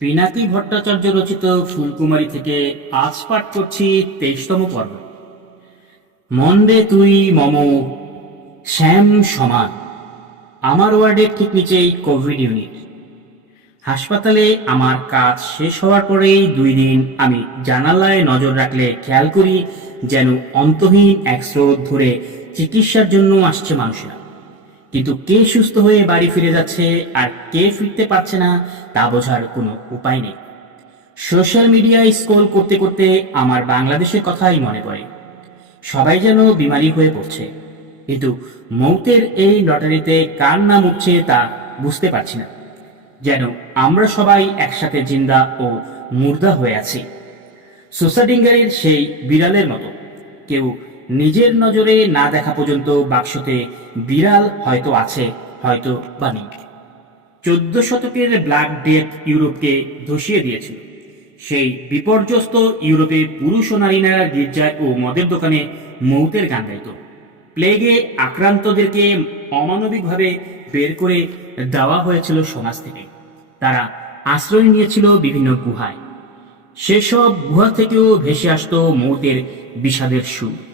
পিনাকি ভট্টাচার্য রচিত ফুলকুমারী থেকে আজ পাঠ করছি তেইশতম পর্ব। মন্দে তুই মম, শ্যাম সমান। আমার ওয়ার্ডের ঠিক নিচেই কোভিড ইউনিট। হাসপাতালে আমার কাজ শেষ হওয়ার পরেই দুই দিন আমি জানালায় নজর রাখলে খেয়াল করি যেন অন্তহীন এক স্রোত ধরে চিকিৎসার জন্য আসছে মানুষেরা। কিন্তু কে সুস্থ হয়ে বাড়ি ফিরে যাচ্ছে আর কে ফিরতে পারছে না, তা বোঝার কোনো উপায় নেই। সোশ্যাল মিডিয়ায় স্ক্রল করতে করতে আমার বাংলাদেশের কথাই মনে পড়ে। সবাই যেন বিমারি হয়ে পড়ছে। কিন্তু মৌতের এই লটারিতে কার নাম উঠছে তা বুঝতে পারছি না। যেন আমরা সবাই একসাথে জিন্দা ও মুর্দা হয়ে আছি। সোসাডিঙ্গারের সেই বিড়ালের মতো। কেউ নিজের নজরে না দেখা পর্যন্ত বাক্সতে বিড়াল হয়তো আছে, হয়তো বা নেই। চোদ্দ শতকের ব্ল্যাক ডেথ ইউরোপকে ধসিয়ে দিয়েছিল। সেই বিপর্যস্ত ইউরোপে পুরুষ ও নারীরা গির্জায় ও মদের দোকানে মৌতের গান গাইত। প্লেগে আক্রান্তদেরকে অমানবিকভাবে বের করে দেওয়া হয়েছিল সমাজ থেকে। তারা আশ্রয় নিয়েছিল বিভিন্ন গুহায়। সেসব গুহা থেকেও ভেসে আসতো মৌতের বিষাদের সুর।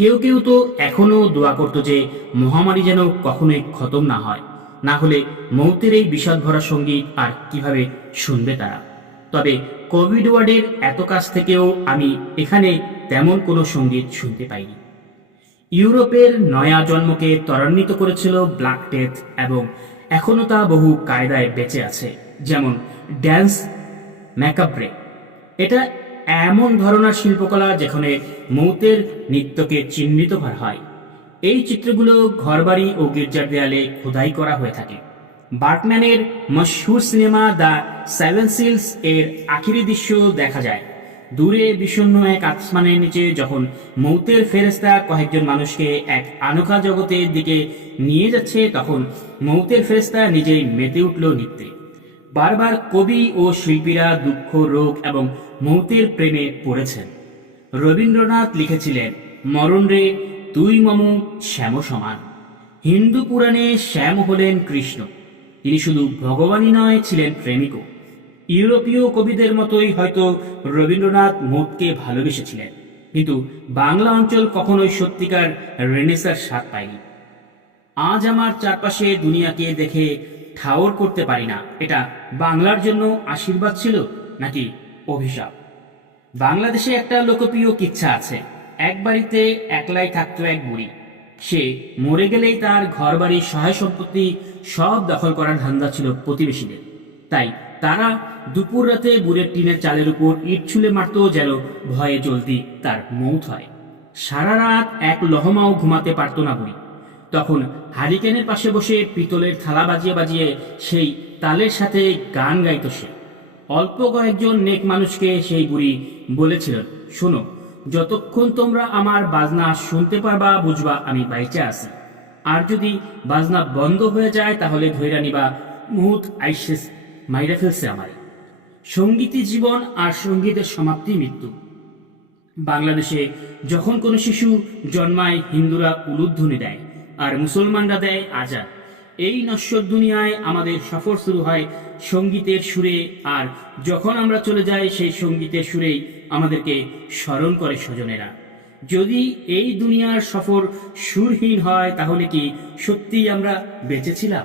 কেউ কেউ তো এখনও দোয়া করত যে মহামারী যেন কখনোই খতম না হয়, না হলে মৌতের এই বিষাদ ভরা সংগীত আর কীভাবে শুনবে তারা। তবে কোভিড ওয়ার্ডের এত কাছ থেকেও আমি এখানে তেমন কোনো সংগীত শুনতে পাইনি। ইউরোপের নয়া জন্মকে ত্বরান্বিত করেছিল ব্ল্যাক ডেথ এবং এখনও তা বহু কায়দায় বেঁচে আছে, যেমন ড্যান্স ম্যাকাব্রে এটা এমন ধরনের শিল্পকলা যেখানে মৌতের নৃত্যকে চিহ্নিত করা হয়। এই চিত্রগুলো ঘরবাড়ি ও গির্জার দেয়ালে খোদাই করা হয়ে থাকে। বার্টম্যানের মশহুর সিনেমা দ্য সেভেন সিলস এর আখিরি দৃশ্য দেখা যায়। দূরে বিষণ্ণ এক আসমানের নিচে যখন মৌতের ফেরেস্তা কয়েকজন মানুষকে এক আনোকা জগতের দিকে নিয়ে যাচ্ছে, তখন মৌতের ফেরেস্তা নিজেই মেতে উঠল নৃত্যে। বারবার কবি ও শিল্পীরা দুঃখ, রোগ এবং মৌতের প্রেমে পড়েছেন। রবীন্দ্রনাথ লিখেছিলেন, মরণ রে, তুই মম শ্যাম সমান। হিন্দু পুরাণে শ্যাম হলেন কৃষ্ণ। তিনি শুধু ভগবানই নয় ছিলেন প্রেমিকও। ইউরোপীয় কবিদের মতোই হয়তো রবীন্দ্রনাথ মৌতকে ভালোবেসেছিলেন। কিন্তু বাংলা অঞ্চল কখনোই সত্যিকার রেনেসার স্বাদ পায়নি। আজ আমার চারপাশে দুনিয়াকে দেখে ঠাওর করতে পারি না। এটা বাংলার জন্য আশীর্বাদ ছিল নাকি অভিশাপ? বাংলাদেশে একটা লোকপ্রিয় কিচ্ছা আছে। এক বাড়িতে একলাই থাকতো এক বুড়ি। সে মরে গেলেই তার ঘর বাড়ির সহায় সম্পত্তি সব দখল করার ধান্দা ছিল প্রতিবেশীদের। তাই তারা দুপুর রাতে বুড়ের টিনের চালের উপর ইট ছুলে মারত যেন ভয়ে জলদি তার মৌত হয়। সারা রাত এক লহমাও ঘুমাতে পারত না বুড়ি। তখন হারিকেনের পাশে বসে পিতলের থালা বাজিয়ে বাজিয়ে সেই তালের সাথে গান গাইত সে। অল্প কয়েকজন নেক মানুষকে সেই বুড়ি বলেছিলেন শোনো, যতক্ষণ তোমরা আমার বাজনা শুনতে পারবা, বুঝবা আমি বাইচে আছি। আর যদি বাজনা বন্ধ হয়ে যায়, তাহলে ধৈরা নিবা মুহূর্ত আইসেস মাইরা ফেলছে আমার সঙ্গীতই জীবন আর সঙ্গীতের সমাপ্তি মৃত্যু। বাংলাদেশে যখন কোনো শিশু জন্মায়, হিন্দুরা উলুধ্বনি দেয়। আর মুসলমানরা দেয় আজাদ। এই নশ্বর দুনিয়ায় আমাদের সফর শুরু হয় সঙ্গীতের সুরে, আর যখন আমরা চলে যাই সেই সঙ্গীতের সুরেই আমাদেরকে স্মরণ করে স্বজনেরা। যদি এই দুনিয়ার সফর সুরহীন হয়, তাহলে কি সত্যিই আমরা বেঁচে ছিলাম?